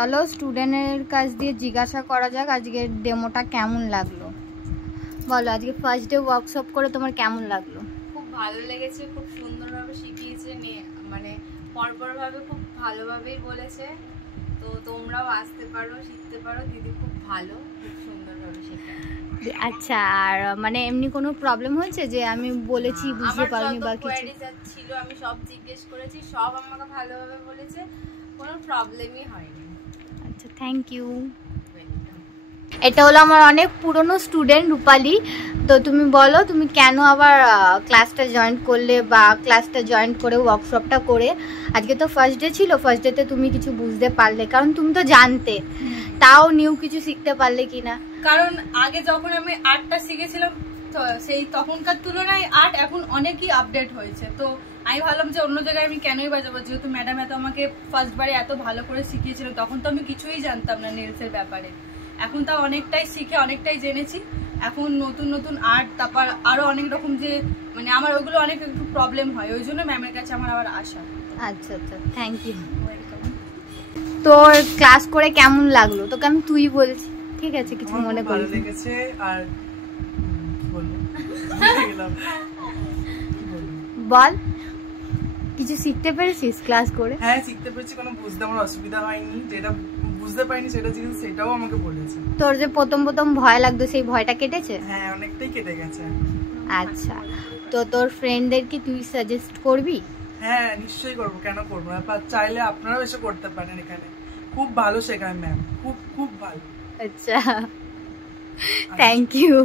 চলো স্টুডেন্টের কাছ দিয়ে জিজ্ঞাসা করা যাক আজকের ডেমোটা কেমন লাগলো। বলো আজকে ফার্স্ট ডে ওয়ার্কশপ করে তোমার কেমন লাগলো? খুব ভালো লেগেছে, খুব সুন্দরভাবে শিখিয়েছে, মানে পরপরভাবে খুব ভালোভাবেই বলেছে। তো তোমরাও আসতে পারো, শিখতে পারো, দিদি খুব ভালো, খুব সুন্দরভাবে শেখায়। আচ্ছা, আর মানে এমনি কোনো প্রবলেম হয়েছে যে আমি বলেছি বুঝতে পারিনি বা কিছু? ছিল আমি সব জিজ্ঞেস করেছি, সব আমাকে ভালোভাবে বলেছে, কোনো প্রবলেমই হয়নি। আচ্ছা, থ্যাংক ইউ। এটা হলো আমার অনেক পুরনো স্টুডেন্ট রূপালী। তো তুমি বলো তুমি কেন আবার ক্লাসটা জয়েন করলে বা ক্লাসটা জয়েন করে ওয়ার্কশপটা করে আজকে তো ফার্স্ট ডে ছিল, ফার্স্ট ডেতে তুমি কিছু বুঝতে পারলে? কারণ তুমি তো জানতে, তাও নিউ কিছু শিখতে পারলে কিনা? কারণ আগে যখন আমি আর্টটা শিখেছিলাম সেই তখনকার তুলনায় আর্ট এখন অনেকই আপডেট হয়েছে। তো আমি ভাবলাম যে অন্য জায়গায় আমি কেনই বাজাবো, যেহেতু ম্যাডাম এত আমাকে ফার্স্টবারে এত ভালো করে শিখিয়েছিল। তখন তো আমি কিছুই জানতাম না নেলসের ব্যাপারে। এখন তাও অনেকটাই শিখে অনেকটাই জেনেছি। এখন নতুন নতুন আর্ট, তারপর আরো অনেক রকম যে মানে আমার ওগুলো অনেক একটু প্রবলেম হয়, ওই জন্য ম্যামের কাছে আমার আবার আসা। আচ্ছা আচ্ছা, থ্যাংক ইউ। তোর ক্লাস করে কেমন লাগলো? তোকে আমি তুই বলছি, ঠিক আছে? কিছু মনে করিস? ভালো লেগেছে। আর বল, কিছু শিখতে পেরেছিস ক্লাস করে? হ্যাঁ শিখতে পেরেছি, কোনো বুঝতে আমার অসুবিধা হয়নি। যেটা বুঝতে পারিনি সেটা জিনিস সেটাও আমাকে বলেছে। তোর যে প্রথম প্রথম ভয় লাগতো সেই ভয়টা কেটেছে? হ্যাঁ অনেকটাই কেটে গেছে। আচ্ছা, তো তোর ফ্রেন্ডদেরকে তুই সাজেস্ট করবি? হ্যাঁ নিশ্চয়ই করবো, কেন করবো না। চাইলে আপনারাও এসে করতে পারেন। এখানে খুব ভালো শেখায় ম্যাম, খুব খুব ভালো। আচ্ছা, থ্যাংক ইউ।